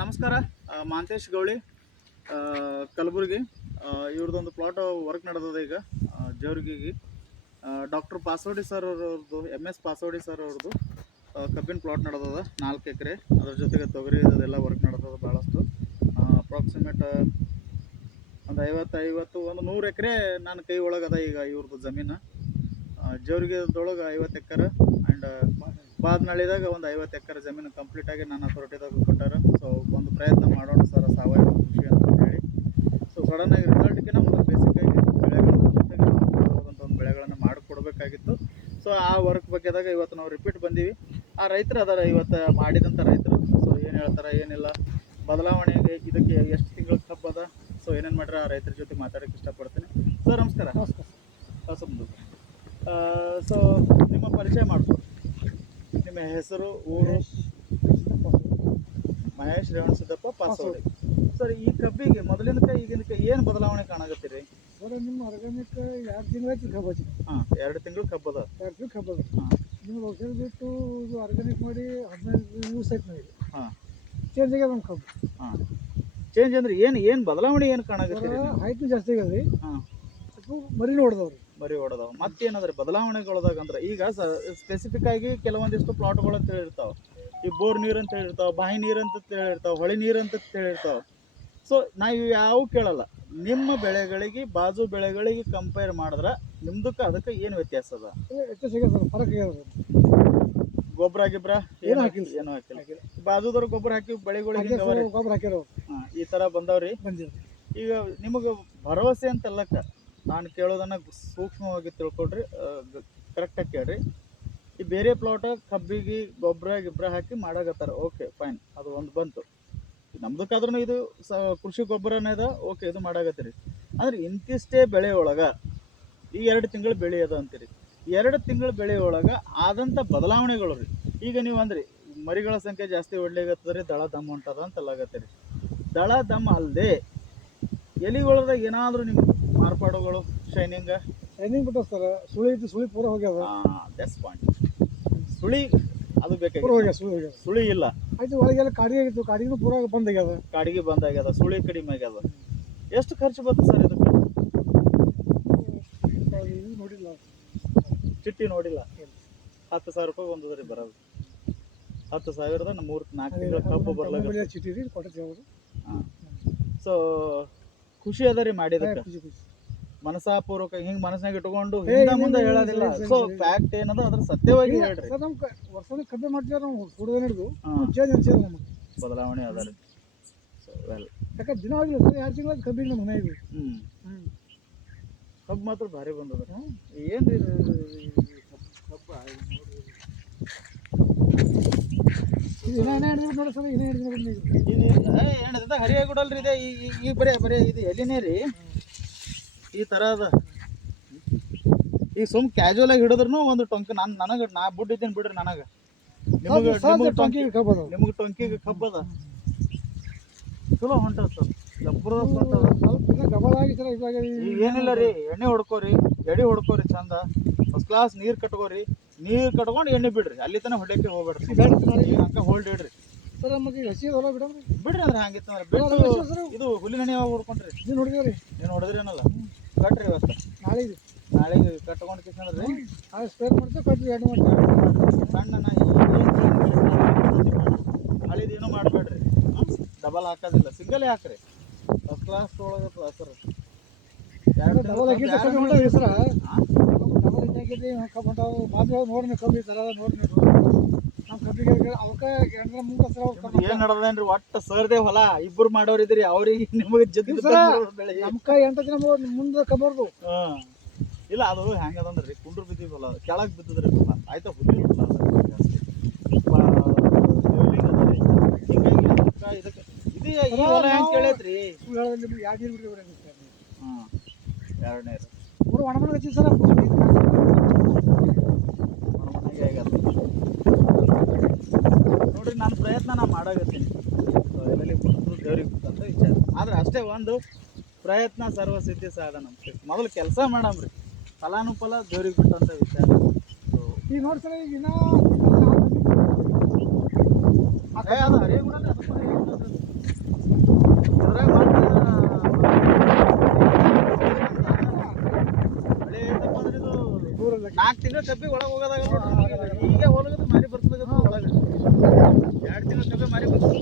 ನಮಸ್ಕಾರ. ಮಾಂತೇಶ್ ಗೌಳಿ, Kalaburagi. ಇವ್ರದ್ದೊಂದು plot work ನಡೆದದ ಈಗ ಜೇವರ್ಗಿಗೆ. Doctor ಪಾಸೋಡಿ sir ಅವ್ರದ್ದು, MS ಪಾಸೋಡಿ ಸರ್ ಅವ್ರದ್ದು ಕಬ್ಬಿನ ಪ್ಲಾಟ್ ನಡೆದದ 4 ಎಕರೆ. ಅದ್ರ ಜೊತೆಗೆ ತೊಗರಿ ಅದೆಲ್ಲ ವರ್ಕ್ ನಡೆದದ ಭಾಳಷ್ಟು. ಅಪ್ರಾಕ್ಸಿಮೇಟ್ ಒಂದು 50 ಒಂದು 100 ಎಕರೆ ನನ್ನ ಕೈ ಒಳಗದ ಈಗ ಇವ್ರದ್ದು ಜಮೀನು. ಜೇವರ್ಗಿದೊಳಗೆ 50 ಎಕರೆ ಆ್ಯಂಡ್ ಬಾದ್ನಳ್ಳಿದಾಗ ಒಂದು 50 ಎಕರೆ ಜಮೀನು ಕಂಪ್ಲೀಟಾಗಿ ನನ್ನ ಅಥಾರಿಟಿದಾಗ ಕೊಟ್ಟಾರ. ಸೊ ಒಂದು ಪ್ರಯತ್ನ ಮಾಡೋಣ ಸರ್, ಸಾವಯವ ಕೃಷಿ ಅಂತ ಹೇಳಿ. ಸೊ ಸಡನ್ನಾಗಿ ರಿಸಲ್ಟ್ಗಿಂತ ಒಂದು ಬೇಸಿಕ್ಕಾಗಿ ಬೆಳೆಗಳ ಜೊತೆಗೆ ಒಂದು ಬೆಳೆಗಳನ್ನು ಮಾಡಿಕೊಡ್ಬೇಕಾಗಿತ್ತು. ಸೊ ಆ ವರ್ಕ್ ಬಗ್ಗೆದಾಗ ಇವತ್ತು ನಾವು ರಿಪೀಟ್ ಬಂದೀವಿ. ಆ ರೈತರು ಅದಾರ ಇವತ್ತು ಮಾಡಿದಂಥ ರೈತರು. ಸೊ ಏನು ಹೇಳ್ತಾರೆ ಏನಿಲ್ಲ ಬದಲಾವಣೆಗೆ ಇದಕ್ಕೆ ಎಷ್ಟು ತಿಂಗಳ ಕಬ್ಬು ಅದ, ಸೊ ಏನೇನು ಮಾಡ್ರೆ ಆ ರೈತರ ಜೊತೆ ಮಾತಾಡೋಕ್ಕೆ ಇಷ್ಟಪಡ್ತೀನಿ. ಸರ್ ನಮಸ್ಕಾರ. ಹೊಸಬ್ದು. ಸೊ ನಿಮ್ಮ ಪರಿಚಯ ಮಾಡ್ಬೋದು. ನಿಮ್ಮ ಹೆಸರು, ಊರು? ಮಹೇಶ್ ರೇವಣಸಿದ್ದಪ್ಪ ಪಾಸೋಡಿ. ಸರ್, ಈ ಕಬ್ಬಿಗೆ ಮೊದಲಿನಕ್ಕೆ ಈಗಿನಕ್ಕೆ ಏನು ಬದಲಾವಣೆ ಕಾಣಾಗತ್ತೀರಿ? ಸರ್, ನಿಮ್ಮ ಆರ್ಗಾನಿಕ್ 2 ತಿಂಗಳಾಯ್ತು ಕಬ್ಬು ಹಚ್ಚಿ. 2 ತಿಂಗಳು ಕಬ್ಬದ. 2 ತಿಂಗಳು ಕಬ್ಬದ. ನಿಮ್ಗೆ ಔಷಧ ಬಿಟ್ಟು ಇದು ಆರ್ಗಾನಿಕ್ ಮಾಡಿ 15 ದಿವಸ ಆಯ್ತು ನನಗೆ. ಚೇಂಜ್ ಆಗ್ಯದ ನಮ್ಮ ಕಬ್ಬು. ಚೇಂಜ್ ಅಂದ್ರೆ ಏನು ಬದಲಾವಣೆ ಏನು ಕಾಣಾಗತ್ತೀರಿ? ಹೈಟ್ ಜಾಸ್ತಿ ಆಗ್ಯದ ರೀ. ಮರಿನೂ ಹೊಡೆದವ್ರಿ. ಮರಿ ಹೊಡೆದವ. ಮತ್ತೇನಾದ್ರೆ ಬದಲಾವಣೆಗಳದಾಗ ಅಂದ್ರೆ ಈಗ ಸ್ಪೆಸಿಫಿಕ್ ಆಗಿ ಕೆಲವೊಂದಿಷ್ಟು ಪ್ಲಾಟ್ಗಳು ಅಂತ ಹೇಳಿರ್ತಾವೆ. ಈ ಬೋರ್ ನೀರು ಅಂತ ಹೇಳಿರ್ತಾವೆ, ಬಾವಿ ನೀರು ಅಂತ ಹೇಳಿರ್ತಾವೆ, ಹೊಳೆ ನೀರು ಅಂತ ಹೇಳಿರ್ತಾವೆ. ಸೊ ನಾವು ಯಾವ ಕೇಳಲ್ಲ. ನಿಮ್ಮ ಬೆಳೆಗಳಿಗೆ ಬಾಜು ಬೆಳೆಗಳಿಗೆ ಕಂಪೇರ್ ಮಾಡಿದ್ರೆ ನಿಮ್ದಕ್ಕೆ ಅದಕ್ಕೆ ಏನು ವ್ಯತ್ಯಾಸ ಅದ? ವ್ಯತ್ಯಾಸ ಆಗ್ಯದ ಸರ್, ಫರಕ್ ಆಗ್ಯದ. ಗೊಬ್ಬರ ಗಿಬ್ಬರ ಏನು ಹಾಕಿಲ್ಲ? ಏನು ಹಾಕಿಲ್ಲ. ಬಾಜುದವ್ರು ಗೊಬ್ಬರ ಹಾಕಿ ಬೆಳೆಗಳಿಗೆ ಗೊಬ್ಬರ ಹಾಕ್ಯಾರ. ಈ ಥರ ಬಂದವ್ರಿ. ಬಂದಿಲ್ಲ. ಈಗ ನಿಮಗೆ ಭರವಸೆ ಅಂತಲ್ಲಕ್ಕ ನಾನು ಕೇಳೋದನ್ನು ಸೂಕ್ಷ್ಮವಾಗಿ ತಿಳ್ಕೊಳ್ರಿ, ಕರೆಕ್ಟಾಗಿ ಕೇಳ್ರಿ. ಈ ಬೇರೆ ಪ್ಲಾಟ ಕಬ್ಬಿಗೆ ಗೊಬ್ಬರ ಗಿಬ್ಬರ ಹಾಕಿ ಮಾಡಾಕತ್ತಾರ, ಓಕೆ ಫೈನ್, ಅದು ಒಂದು ಬಂತು. ನಮ್ದಕ್ಕಾದ್ರೂ ಇದು ಕೃಷಿ ಗೊಬ್ಬರನೇ ಅದ, ಓಕೆ ಇದು ಮಾಡಾಕತ್ತೀರಿ. ಅಂದ್ರೆ ಇಂತಿಷ್ಟೇ ಬೆಳೆ ಒಳಗೆ ಈ 2 ತಿಂಗಳು ಬೆಳೆ ಅದ ಅಂತೀರಿ. 2 ತಿಂಗಳ ಬೆಳೆ ಒಳಗೆ ಆದಂಥ ಬದಲಾವಣೆಗಳು ರೀ. ಈಗ ನೀವು ಅಂದ್ರಿ ಮರಿಗಳ ಸಂಖ್ಯೆ ಜಾಸ್ತಿ ಒಡ್ಲಿಗತ್ತದ್ರಿ, ದಳ ದಮ್ ಹೊಂಟದ ಅಂತಲ್ಲಾಗತ್ತೀರಿ. ದಳ ದಮ್ ಅಲ್ಲದೆ ಎಲಿಗಳದಾಗ ಏನಾದರೂ ನಿಮ್ಗೆ ಮಾರ್ಪಾಡುಗಳು? ಶೈನಿಂಗ್ ಬಿಟ್ಟ ಸರ್, ಸುಳಿ ಪೂರ ಹೋಗ್ಯದ. That's point. ಸುಳಿ ಅದು ಬೇಕಾಗಿ ಸುಳಿ ಇಲ್ಲ. ಆಯ್ತು, ಒಳಗೆಲ್ಲ ಕಾಡಿಗೆ ಆಗಿತ್ತು, ಕಾಡಿಗೂ ಪೂರ ಬಂದಾಗ್ಯದ. ಕಾಡಿಗೆ ಬಂದಾಗ್ಯದ, ಸುಳಿ ಕಡಿಮೆ ಆಗ್ಯದ. ಎಷ್ಟು ಖರ್ಚು ಬಂತು ಸರ್ ಇದಕ್ಕೆ? ನೋಡಿಲ್ಲ, ಚಿಟ್ಟಿ ನೋಡಿಲ್ಲ. 10,000 ರೂಪಾಯಿ ಬಂದದ್ರಿ ಬರೋದು. 10,000ದ 3-4 ತಿಂಗಳ ಕಬ್ಬು ಬರ್ಲಾಗ ಚಿಟ್ಟಿ ರೀ ಕೊಟ್ಟೆ. ಸೊ ಖುಷಿ ಅದ ರೀ ಮಾಡಿದಕ್ಕೆ, ಮನಸಾಪೂರ್ವಕ ಹಿಂಗೆ ಮನಸ್ಸಿನಾಗ ಇಟ್ಕೊಂಡು ಹಿಂದೆ ಮುಂದೆ ಹೇಳೋದಿಲ್ಲ. ಸೊ ಫ್ಯಾಕ್ಟ್ ಏನದ ಅದ್ರ ಸತ್ಯವಾಗಿ ಹೇಳ್ರಿ. ಸರ್, ನಮ್ಗೆ ವರ್ಷದ ಕಬ್ಬೆ ಮಾಡ್ತೀವಿ ನಾವು, ಹುಡುಗ ಹಿಡಿದು ಚೇಂಜ್ ಅನ್ಸಿಲ್ಲ ನಮಗೆ. ಬದಲಾವಣೆ ಅದ ರೀ. ಸೊ ವೆಲ್, ಯಾಕಂದ್ರೆ ದಿನ ಆಗಿಲ್ಲ ಸರ್, 2 ತಿಂಗಳ ಕಬ್ಬಿಗೆ ನಮ್ಮ ಮನೆ ಇದೆ. ಕಬ್ಬು ಮಾತ್ರ ಭಾರಿ ಬಂದದ. ಏನು ರೀ ಕಬ್ಬು ನೋಡಿ ಸರ್, ಇದು ಹರಿಯಾಗುಡಲ್ರಿ. ಇದೆ ಈಗ ಬರೇ ಇದು ಎಲ್ಲಿನೇ ರೀ ಈ ಥರ ಅದ. ಈಗ ಸುಮ್ ಕ್ಯಾಜುವಲ್ ಆಗಿ ಹಿಡಿದ್ರು ಒಂದು ಟೊಂಕಿ ನನಗೆ ನಾ ಬಿಟ್ಟಿದ್ದೀನಿ ಬಿಡ್ರಿ. ನನಗೆ ನಿಮಗೆ ಟೊಂಕಿಗೆ ಕಬ್ಬು ಅದ. ಚಲೋ ಹೊಂಟದ ಸರ್, ಜಬರ್ದಸ್ತ್ ಹೊಂಟದ. ಈಗ ಏನಿಲ್ಲ ರೀ, ಎಣ್ಣೆ ಹೊಡ್ಕೋರಿ, ಎಡಿ ಹೊಡ್ಕೋರಿ, ಚಂದ ಫಸ್ಟ್ ಕ್ಲಾಸ್ ನೀರು ಕಟ್ಕೋರಿ. ನೀರು ಕಟ್ಕೊಂಡು ಎಣ್ಣೆ ಬಿಡ್ರಿ, ಅಲ್ಲಿ ತನಕ ಹೊಡ್ಯಕ್ಕೆ ಹೋಗ್ಬೇಡ್ರಿ. ಹಂಗ ಹೋಲ್ಡ್ ಇಡ್ರಿ ಸರ್. ನಮಗೆ ಹಸಿ ಹೊಲ ಬಿಡ್ರಿ ಅಂದ್ರೆ ಹಂಗಿತ್ತಂದ್ರೆ ಬಿಟ್ಟು ಇದು ಹುಲಿ ನಣಿ ಯಾವಾಗ ಹೊಡ್ಕೊಂಡ್ರಿ? ನೀವು ನೋಡಿದ್ರಿ? ನೀನು ಹೊಡೆದ್ರೇನಲ್ಲ. ಕಟ್ರಿ ಇವತ್ತು ನಾಳೆಗೆ ಕಟ್ಕೊಂಡು ಕಿಸ್ಕೊಂಡ್ರಿ. ಸ್ಪೇರ್ ಮಾಡ್ತೀವಿ, ಕಟ್ರಿ 2 ಮಾಡ್ತೀವಿ. ಸಣ್ಣ ಹಳಿದು ಏನೂ ಮಾಡಬೇಡ್ರಿ. ಡಬಲ್ ಹಾಕೋದಿಲ್ಲ, ಸಿಂಗಲೇ ಹಾಕ್ರಿ. ಫಸ್ಟ್ ಕ್ಲಾಸ್ ಒಳಗೆ ಸರ್. ಡಬಲ್ ಹಾಕಿದ್ದ ಕಬ್ಬು ಹೊಂಟಾವ ಸರ. ಡಬಲ್ ಹಾಕಿದ್ರಿ ಕಬ್ಬು ಹೊಂಟಾವು. ಬಾಜು ನೋಡಿ ಕಬ್ಬು ಈ ಥರ ನೋಡಿ ನಮ್ಮ ಕಬ್ಬಿಗೆ ಅವಕ್ಕೆ ಮುಂದೆ ಸರ್ ಏನು ನಡೆದೇನ್ರಿ? ಒಟ್ಟು ಸರ್ದೇ ಹೊಲ ಇಬ್ಬರು ಮಾಡೋರಿದ್ರಿ, ಅವ್ರಿಗೆ ನಿಮಗೆ ಜೊತೆ ನಮ್ಮ 8 ದಿನ ಮುಂದೆ ಕಬ್ಬರ್ದು. ಇಲ್ಲ, ಅದು ಹೆಂಗದಂದ್ರಿ, ಕುಂಡ್ರು ಬಿದ್ದಿವಲ್ಲ, ಕೆಳಗೆ ಬಿದ್ದದ್ರಿ ಹೊಲ. ಆಯ್ತಾ, ಹುಲಿ ಹೊಲ ಜಾಸ್ತಿ ಹಿಂಗಾಗಿ ಇದಕ್ಕೆ ಇದು ಹೊಲ ಹೆಂಗೆ ಕೇಳೈತ್ರಿ? ನಿಮ್ಗೆ ಯಾವ ನೀರು ಬಿಡ್ರಿ? 2ನೇ ಪೂರ ಒಣಮಣ ಹಚ್ಚಿ ಸರ್. ನೋಡ್ರಿ, ನನ್ನ ಪ್ರಯತ್ನ ನಾ ಮಾಡಾಕತ್ತೀನಿ. ಎಲ್ಲೆಲ್ಲಿ ಬಿಟ್ಟು ದೇವ್ರಿಗೆ ಬಿಟ್ಟಂತ ವಿಚಾರ. ಆದ್ರೆ ಅಷ್ಟೇ ಒಂದು ಪ್ರಯತ್ನ ಸರ್ವಸಿದ್ಧಿ ಸಾಧನ. ಮೊದಲು ಕೆಲಸ ಮಾಡಮ್ರಿ, ಫಲಾನುಫಲ ದೇವ್ರಿಗೆ ಬಿಟ್ಟಂತ ವಿಚಾರ. ಈಗ ನೋಡಿ ಸರ್, ಈಗ ಅದು ಹರಿಯಾಗುಡ ಬರೋಲ್ಲ 4 ತಿಂಗಳ ಕಬ್ಬಿ ಒಳಗೆ ಹೋಗೋದಾಗ ನೋಡ್ರಿ ಈಗ ಹೊಲಗದ ಮಾರಿ ಬರ್ತದಾಗ ಒಳಗೆ 2 ತಿಂಗಳ ಕಬ್ಬಿ ಮಾರಿ ಬರ್ತದೆ.